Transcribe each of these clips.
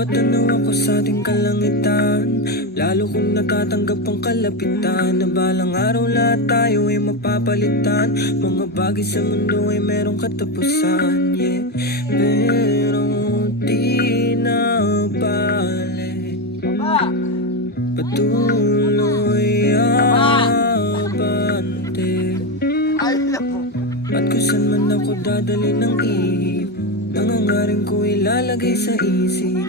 Napapatanaw ako sa ating kalangitan, lalo kung natatanggap ang kalapitan, na balang araw lahat tayo ay mapapalitan. Mga bagay sa mundo ay merong katapusan, yeah. Pero di na bale, patuloy abante. At kung saan man ako dadali ng ihip, nangangaring ko ilalagay sa isip.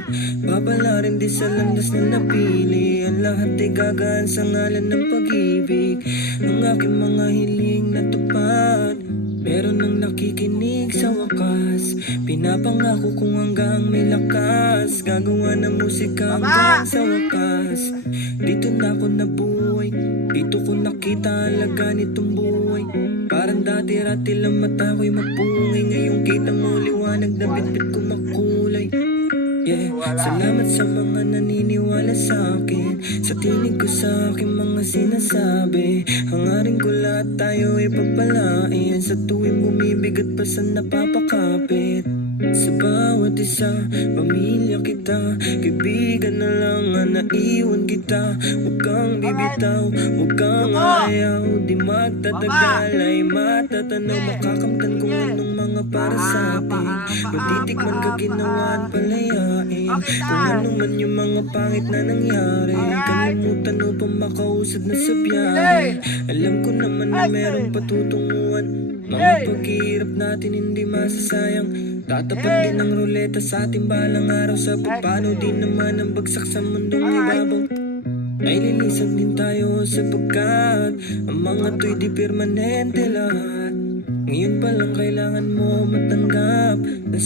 Babala rin di sa landas na napili, ang lahat ay gagaan sa ngalan ng pag-ibig. Ang aking mga hiling natupad, meron nang nakikinig sa wakas. Pinapangako kong hanggang may lakas, gagawa ng musika hanggang sa wakas. Dito na ako nabuhay, dito ko nakita ang laga nitong buhay. Parang dati-rati lang mata ko'y mapungay, ngayong kita mo liwanag na bitbit ko makulay. Yeah, salamat sa mga naniniwala sa akin, sa tinig ko sa aking mga sinasabi. Hangarin ko lahat tayo ay pagpalain, sa tuwing bumibigat pa sa napapakapit. Sa bawat isa, pamilya kita, kaibigan na lang ang naiwan kita. Huwag kang bibitaw, huwag kang ayaw, di magtatagal ay matatanaw. Makakamtan kung anong mga para sa atin, magtitikman ka ginawaan palayain. Kung ano man yung mga pangit na nangyari, kalimutan mo pa makausad na sa biyahe. Alam ko naman na merong patutunguhan, mga paghihirap natin hindi masasayang. Tatapat din ang ruleta sa ating balang araw, sa pagpano din naman ang bagsak sa mundong ibabaw. Ay lilisan din tayo sapagkat ang mga to'y di permanente lahat. Ngayon pa lang kailangan mo matanggap na